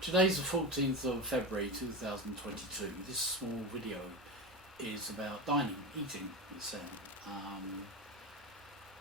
Today's the 14th of February 2022. This small video is about dining, eating, it's saying.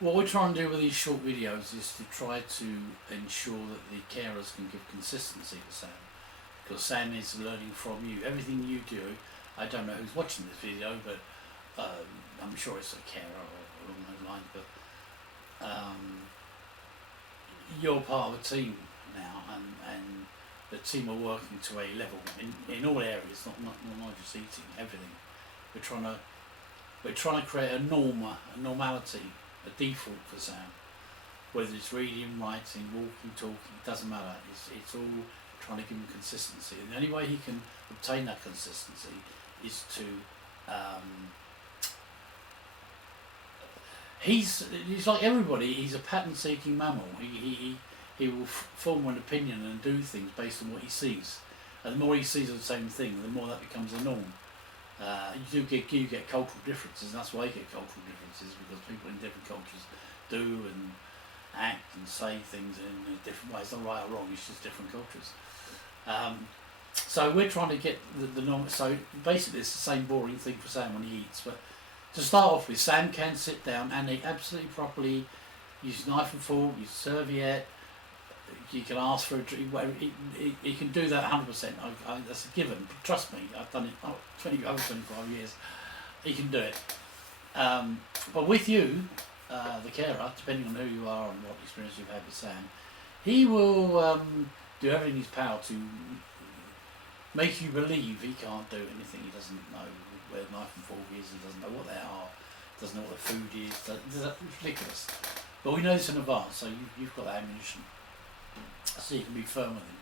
What we're trying to do with these short videos is to try to ensure that the carers can give consistency to Sam. Because Sam is learning from you. Everything you do, I don't know who's watching this video, but I'm sure it's a carer or along those lines, but you're part of a team now, and the team are working to a level in all areas, not just eating, everything. We're trying to create a normality, a default for Sam. Whether it's reading, writing, walking, talking, it doesn't matter. It's all trying to give him consistency, and the only way he can obtain that consistency is to he's like everybody. He's a pattern-seeking mammal. He will form an opinion and do things based on what he sees, and the more he sees of the same thing, the more that becomes the norm. You get cultural differences, and that's why you get cultural differences, because people in different cultures do and act and say things in different ways. Not right or wrong, it's just different cultures. So we're trying to get the norm. So basically, it's the same boring thing for Sam when he eats. But to start off with, Sam can sit down and eat absolutely properly. Use knife and fork, use serviette. You can ask for a drink. He can do that 100%. That's a given. But trust me, I've done it over 25 years. He can do it. But with you, the carer, depending on who you are and what experience you've had with Sam, he will do everything in his power to make you believe he can't do anything. He doesn't know where the knife and fork is. He doesn't know what they are. Doesn't know what the food is. It's ridiculous. But we know this in advance, so you've got that ammunition, so you can be firm with him.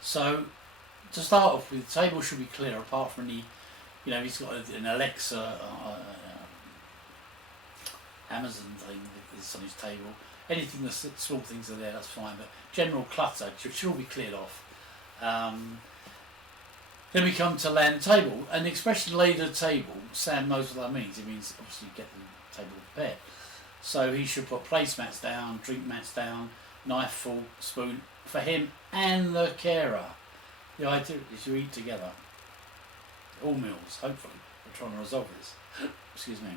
So to start off with, the table should be clear, apart from any, he's got an Alexa, Amazon thing that's on his table. Anything that's small things are there, that's fine. But general clutter should all be cleared off. Then we come to lay the table, and the expression "lay the table." Sam knows what that means. It means obviously get the table prepared. So he should put placemats down, drink mats down, knife, fork, spoon for him and the carer. The idea is you eat together. All meals, hopefully. We're trying to resolve this. Excuse me.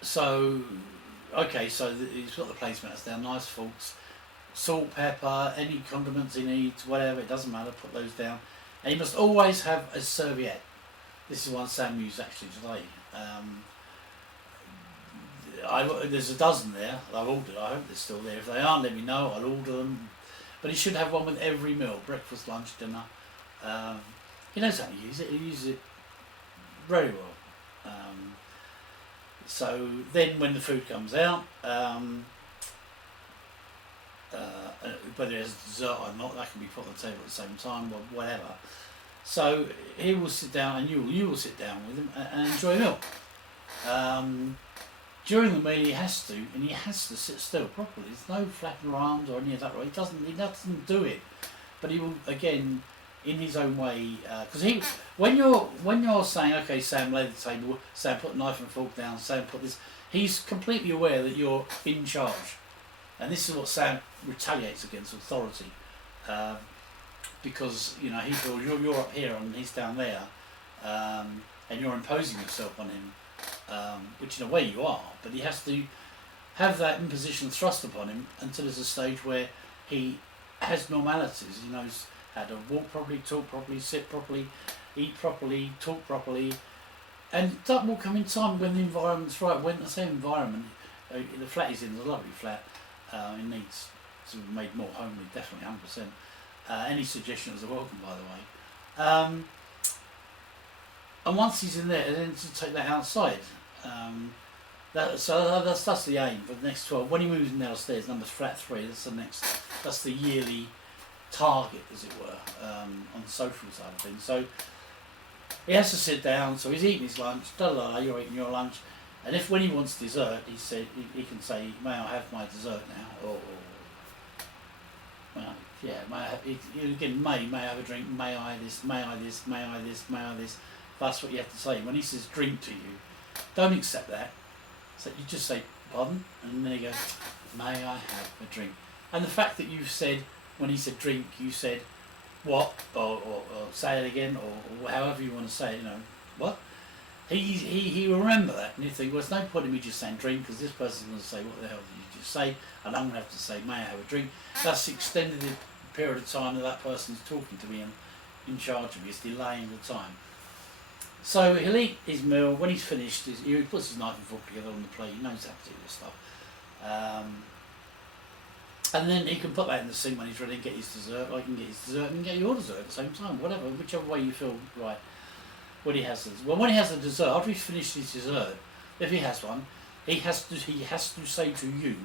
So, okay, so he's got the placemats down, nice forks, salt, pepper, any condiments he needs, whatever, it doesn't matter, put those down. And he must always have a serviette. This is one Sam used actually today. There's a dozen there that I've ordered. I hope they're still there. If they aren't, let me know. I'll order them. But he should have one with every meal: breakfast, lunch, dinner. He knows how to use it. He uses it very well. So then, when the food comes out, whether it's dessert or not, that can be put on the table at the same time, or whatever. So he will sit down, and you will sit down with him and enjoy a meal. During the meal, he has to sit still properly. There's no flapping around or any of that. He doesn't do it, but he will, again, in his own way. Because when you're saying, okay, Sam, lay the table, Sam, put the knife and fork down, Sam, put this. He's completely aware that you're in charge, and this is what Sam retaliates against: authority. Because he feels you're up here and he's down there, and you're imposing yourself on him. Which in a way you are, but he has to have that imposition thrust upon him until there's a stage where he has normalities. He knows how to walk properly, talk properly, sit properly, eat properly, talk properly, and that will come in time when the environment's right. When I say environment, the flat he's in is a lovely flat. It needs to be made more homely, definitely 100%. Any suggestions are welcome, by the way. And once he's in there, then to take that outside. That's the aim for the next 12. When he moves downstairs, number flat 3. That's the yearly target, as it were, on the social side of things. So he has to sit down. So he's eating his lunch. You're eating your lunch. And if when he wants dessert, he can say, "May I have my dessert now?" Or well, yeah, may I have? Again, may I have a drink? May I this? May I this? May I this? May I this? That's what you have to say. When he says drink to you, don't accept that. So you just say, pardon? And then you go, may I have a drink? And the fact that you've said when he said drink, you said what, or say it again, or however you want to say it, what? He will remember that, and you think, well, there's no point in me just saying drink, because this person's going to say, what the hell did you just say? And I'm going to have to say, may I have a drink? That's extended the period of time that person's talking to me and in charge of me. It's delaying the time. So he'll eat his meal. When he's finished, he puts his knife and fork together on the plate. He knows how to do this stuff. And then he can put that in the sink when he's ready and get his dessert. I can get his dessert and get your dessert at the same time. Whatever, whichever way you feel right. When he has the dessert, after he's finished his dessert, if he has one, he has to say to you,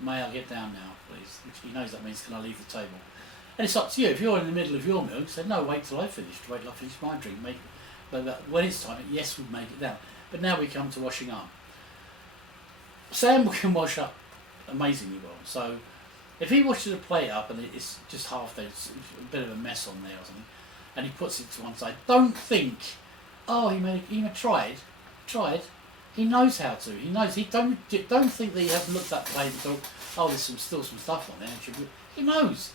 "May I get down now, please?" Which he knows that means, "Can I leave the table?" And it's up to you. If you're in the middle of your meal, you say, "No, wait till I finish. Wait till I finish my drink." But when it's time, yes, we'd make it down. But now we come to washing up. Sam can wash up amazingly well. So if he washes a plate up and it's just half there, it's a bit of a mess on there or something, and he puts it to one side, don't think, oh, he tried. He knows how to. He knows. He don't think that he hasn't looked at that plate and thought, oh, there's still some stuff on there. He knows.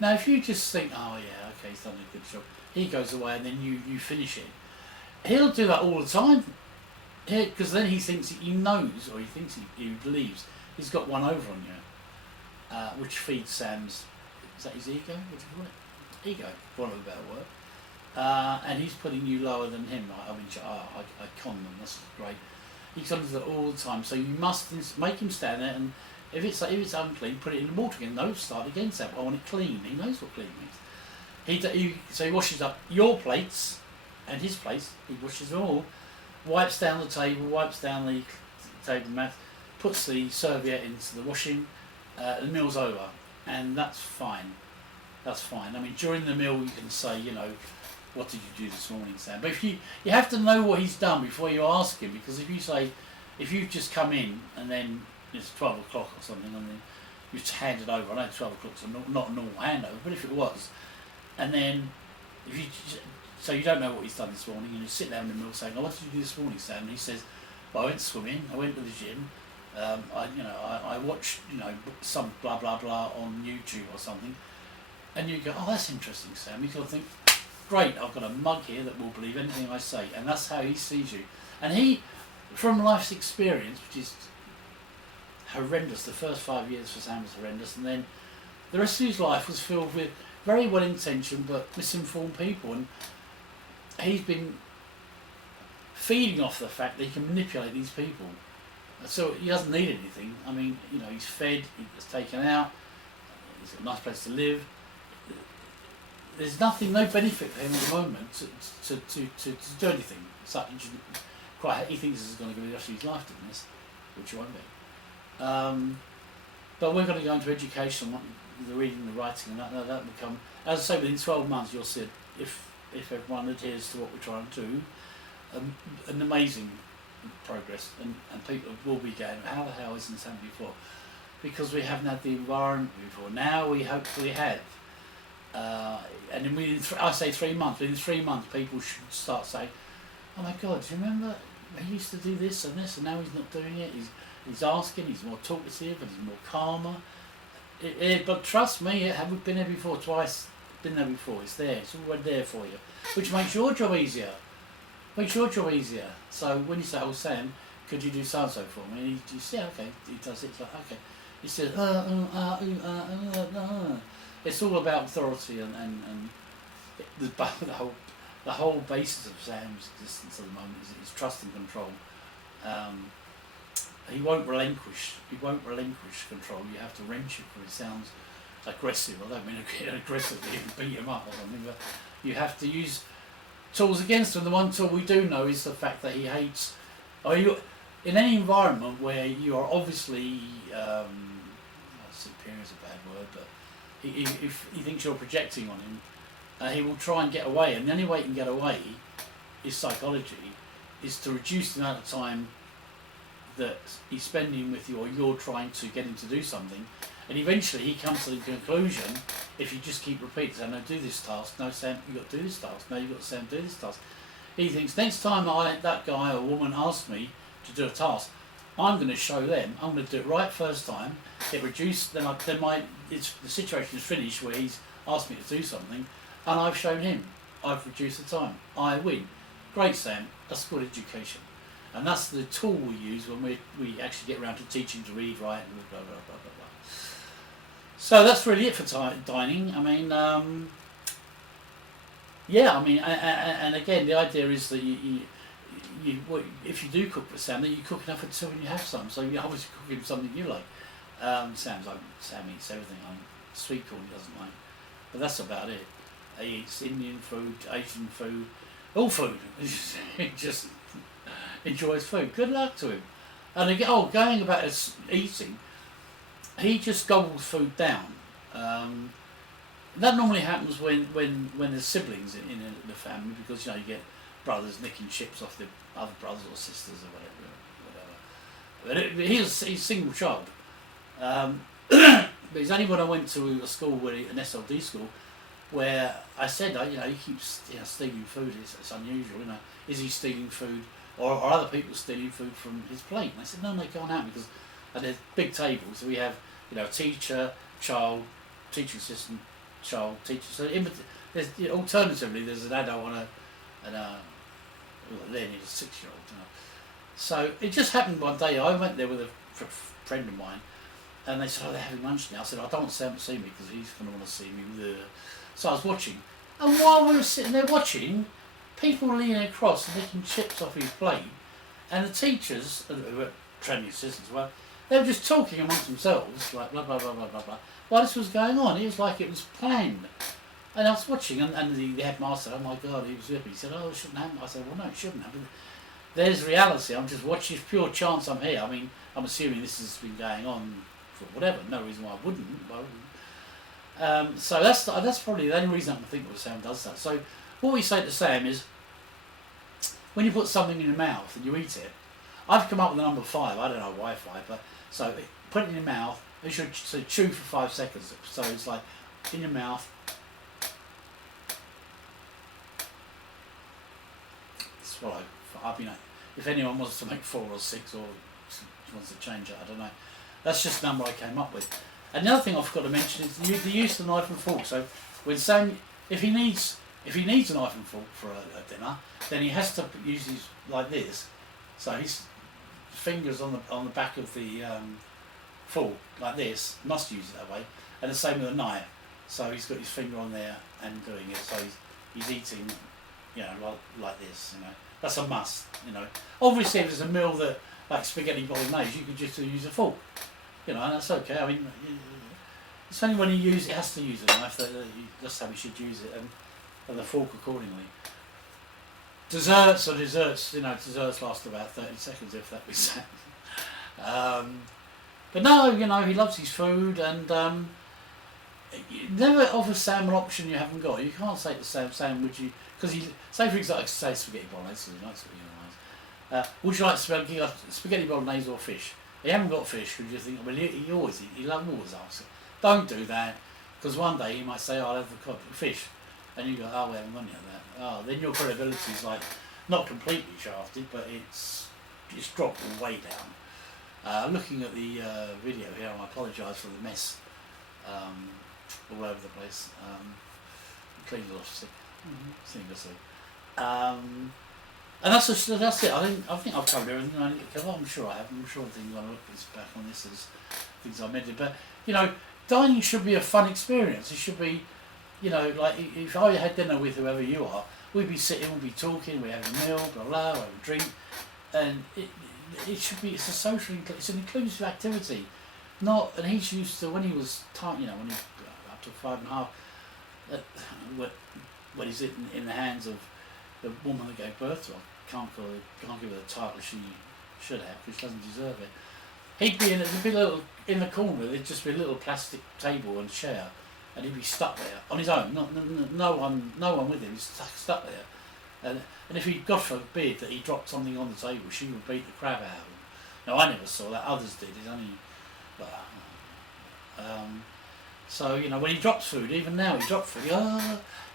Now, if you just think, oh yeah, okay, he's done a good job, he goes away and then you finish it. He'll do that all the time, because then he thinks he knows, or he thinks he believes he's got one over on you, which feeds Sam's. Is that his ego? What do you call it? Ego, for want of a better word. And he's putting you lower than him. I con them. That's great. He comes to that all the time. So you must make him stand there, and if it's unclean, put it in the water again. No, start again, Sam. I want it clean. He knows what clean means. So he washes up your plates and his plates. He washes them all, wipes down the table, wipes down the table mat, puts the serviette into the washing. The meal's over, and that's fine. That's fine. I mean, during the meal you can say, what did you do this morning, Sam? But if you have to know what he's done before you ask him, because if you've just come in and then it's 12 o'clock or something, and then you've handed over. I know 12 o'clock's not a normal handover, but if it was, and then so you don't know what he's done this morning, and you sit down in the middle saying, "Oh, what did you do this morning, Sam?" And he says, "Well, I went swimming. I went to the gym. I watched some blah blah blah on YouTube or something." And you go, "Oh, that's interesting, Sam." You got to think, "Great, I've got a mug here that will believe anything I say," and that's how he sees you. And he, from life's experience, which is horrendous. The first 5 years for Sam was horrendous, and then the rest of his life was filled with very well-intentioned but misinformed people, and he's been feeding off the fact that he can manipulate these people. So he doesn't need anything. I mean, he's fed, he's taken out, he's got a nice place to live. There's no benefit for him at the moment to do anything. He thinks this is going to give the rest of his life doing this, which won't be. But we're going to go into education, the reading, the writing, and that will come. As I say, within 12 months, you'll see if everyone adheres to what we're trying to do, an amazing progress, and people will be going, how the hell isn't this happening before? Because we haven't had the environment before. Now we hopefully have. And within 3 months, within 3 months, people should start saying, "Oh my God, do you remember he used to do this and this, and now he's not doing it. He's asking, he's more talkative, and he's more calmer." But trust me, we've been there before, twice. Been there before. It's there. It's already there for you, which makes your job easier. So when you say, "Oh, Sam, could you do so and so for me?" And you say, "Okay," he does it. It's like, okay. He says, It's all about authority and the whole basis of Sam's existence at the moment is trust and control. He won't relinquish control. You have to wrench it, because it sounds aggressive. I don't mean aggressively and beat him up or something, but you have to use tools against him. The one tool we do know is the fact that he hates. In any environment where you are obviously superior is a bad word, but if he thinks you're projecting on him, he will try and get away. And the only way he can get away is psychology, is to reduce the amount of time that he's spending with you, or you're trying to get him to do something. And eventually he comes to the conclusion, if you just keep repeating, saying, "No, do this task. No, Sam, you've got to do this task. No, you've got to, Sam, do this task." He thinks, next time that guy or woman asks me to do a task, I'm going to show them. I'm going to do it right first time. Get reduced. Then the situation is finished where he's asked me to do something, and I've shown him. I've reduced the time. I win. Great, Sam. That's good education, and that's the tool we use when we actually get around to teaching to read, write, and blah blah blah blah blah. So that's really it for dining. I mean, yeah. I mean, and again, the idea is that if you do cook for Sam, then you cook enough for two and you have some. So you're obviously cooking something you like. Sam eats everything. Sweet corn he doesn't like, but that's about it. He eats Indian food, Asian food, all food. He just enjoys food. Good luck to him. And again, going about his eating, he just gobbles food down. That normally happens when there's siblings in the family, because you get brothers nicking chips off the other brothers or sisters or whatever. But he's a single child. But it's only when I went to a school an SLD school, where I said, he keeps stealing food. It's unusual. Is he stealing food, or are other people stealing food from his plate? And I said, no, they can't happen, because there's big tables. So we have teacher, child, teaching assistant, child, teacher. So there's alternatively there's an adult and a then he's a 6-year-old. So it just happened one day. I went there with a friend of mine, and they said, they're having lunch now. I said, I don't want Sam to see me, because he's going to want to see me. So I was watching, and while we were sitting there watching, people were leaning across and licking chips off his plate, and the teachers, who were training assistants, they were just talking amongst themselves, like blah blah blah blah blah blah. While this was going on, it was like it was planned. And I was watching, and the headmaster, oh my God, he was with me. He said, it shouldn't happen. I said, well, no, it shouldn't happen. There's reality. I'm just watching. It's pure chance I'm here. I mean, I'm assuming this has been going on for whatever. No reason why I wouldn't. So that's probably the only reason I can think of Sam does that. So what we say to Sam is, when you put something in your mouth and you eat it, I've come up with the number 5. I don't know why 5, but so put it in your mouth. You should chew for 5 seconds. So it's like in your mouth. Swallow. If anyone wants to make 4 or 6 or wants to change it, I don't know. That's just the number I came up with. And the other thing I forgot to mention is the use of the knife and fork. So when Sam, if he needs a knife and fork for a dinner, then he has to use his like this. So his fingers on the back of the fork like this, must use it that way. And the same with a knife. So he's got his finger on there and doing it. So he's eating, like this. That's a must. Obviously, if there's a meal that like spaghetti bolognese, you could just use a fork. And that's okay. I mean, it's only when you has to use a knife that's how we should use it, and the fork accordingly. Desserts. Desserts last about 30 seconds, if that makes sense. But no, he loves his food, and you never offer Sam an option you haven't got. You can't say to Sam, would you? Because say for example, say spaghetti bolognese. He likes spaghetti bolognese. Would you like spaghetti bolognese or fish? You haven't got fish, because you think, well, he always asks. Don't do that, because one day he might say, I'll have the fish, and you go, oh, we haven't got any of that. Oh, then your credibility is like not completely shafted, but it's dropped way down. Looking at the video here, I apologise for the mess all over the place. Cleaned it off, thing to see. And that's it. I think I've covered everything I need to cover. I'm sure I have. I'm sure the things I look back on this as things I mentioned. But dining should be a fun experience. It should be, like if I had dinner with whoever you are, we'd be sitting, we'd be talking, we'd have a meal, blah blah, we'd have a drink, and it should be. It's a social. It's an inclusive activity. And he's used to when he was when he up to 5.5, when he's in the hands of the woman that gave birth to him. Can't give her the title she should have, because she doesn't deserve it. He'd be in the corner. There'd just be a little plastic table and chair, and he'd be stuck there on his own. No one with him. He's stuck there. And if he, God forbid, that he dropped something on the table, she would beat the crap out of him. Now I never saw that. Others did. It's only. So when he drops food, even now he drops food.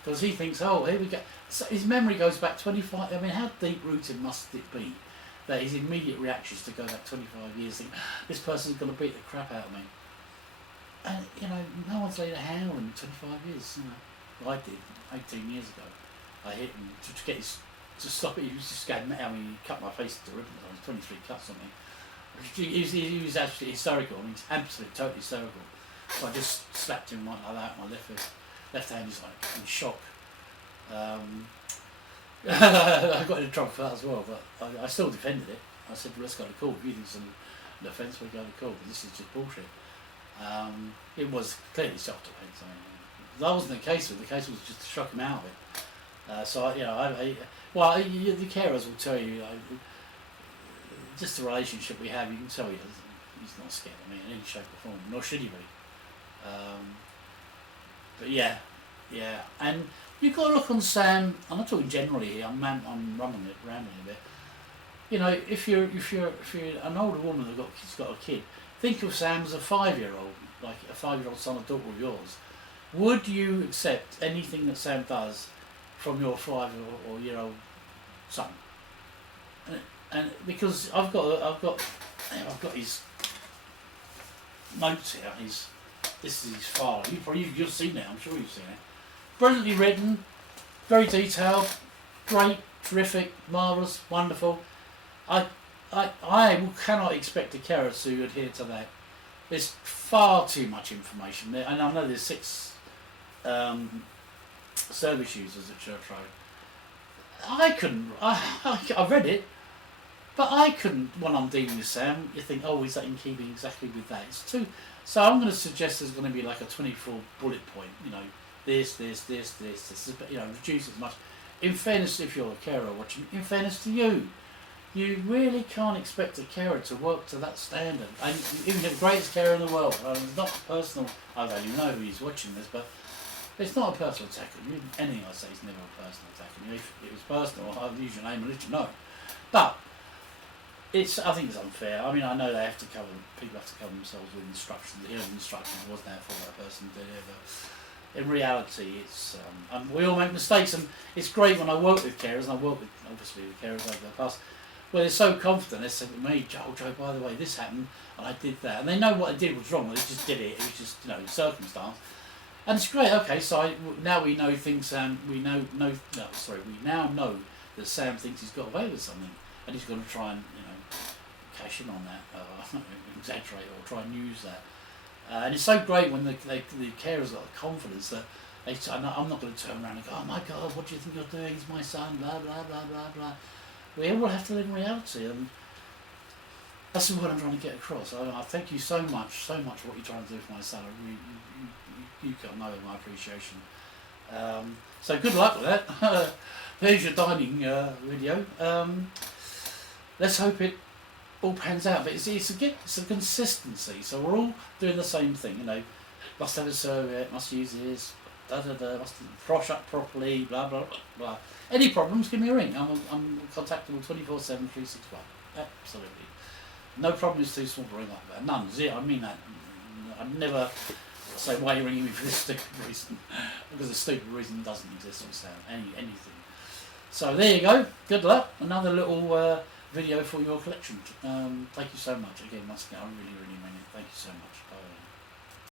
Because he thinks, here we go. So his memory goes back 25. I mean, how deep rooted must it be that his immediate reaction is to go back 25 years, think this person's going to beat the crap out of me. And you know, no one's laid a hand on him in 25 years. You know, I did 18 years ago. I hit him to get his to stop it. He was just going. I mean, he cut my face to ribbons. I was 23 cuts on me. He was absolutely hysterical. I mean, he's absolutely totally hysterical. So I just slapped him like that. My left hand is like in shock. I got in trouble for that as well, but I still defended it. I said, well, let's go to court. If you think it's an offence, we'll go to court. But this is just bullshit. It was clearly self-defence. I mean, that wasn't the case. The case was just to shock him out of it. So you know, the carers will tell you, just the relationship we have. You can tell he's not scared of me in any shape or form, nor should he be. But yeah, and you've got to look on Sam. I'm not talking generally here. I'm rambling a bit. You know, if you're an older woman that's got a kid, think of Sam as a 5-year-old, like a 5-year-old son or daughter of yours. Would you accept anything that Sam does from your 5-year-old son? And because I've got his notes here. This is his file. You've seen it. I'm sure you've seen it. Brilliantly written, very detailed, great, terrific, marvellous, wonderful. I cannot expect a carer to adhere to that. There's far too much information there, and I know there's 6 service users at Church Road. I couldn't. I read it, but I couldn't. When I'm dealing with Sam, you think, oh, is that in keeping exactly with that? It's too. So I'm going to suggest there's going to be like a 24 bullet point. You know, this. You know, reduce as much. In fairness, if you're a carer watching, in fairness to you. You really can't expect a carer to work to that standard. And even the greatest carer in the world, it's not personal. I don't even know who he's watching this, but it's not a personal attack on you. Anything I say is never a personal attack on you. If it was personal, I'd use your name and let you know. But I think it's unfair. I mean, I know people have to cover themselves with instructions. The instructions wasn't there for that person to do it, but in reality, it's we all make mistakes, and it's great when I work with carers, and I work with obviously with carers over the past. Well, they're so confident. They said to me, Joe, by the way, this happened, and I did that. And they know what I did was wrong. They just did it. It was just, you know, circumstance. And it's great. Okay, so now we know things. We now know that Sam thinks he's got away with something, and he's going to try and, you know, cash in on that, exaggerate or try and use that. And it's so great when the carers got the confidence that they say, I'm not going to turn around and go, oh my God, what do you think you're doing? He's my son. Blah blah blah blah blah. We all have to live in reality, and that's what I'm trying to get across. I thank you so much for what you're trying to do for my son. You can't know my appreciation. So good luck with that. There's your dining video. Let's hope it all pans out. But it's a consistency. So we're all doing the same thing. You know, must have a serviette, must use this, must brush up properly, blah blah blah. Any problems, give me a ring. I'm contactable 24/7, 365. Absolutely. No problem is too small to ring up about. None. Zero. I mean that. I'd never say why you're ringing me for this stupid reason. Because the stupid reason doesn't exist on Sam. Anything. So there you go. Good luck. Another little video for your collection. Thank you so much. Again, once again, I really, really mean it. Thank you so much. Bye.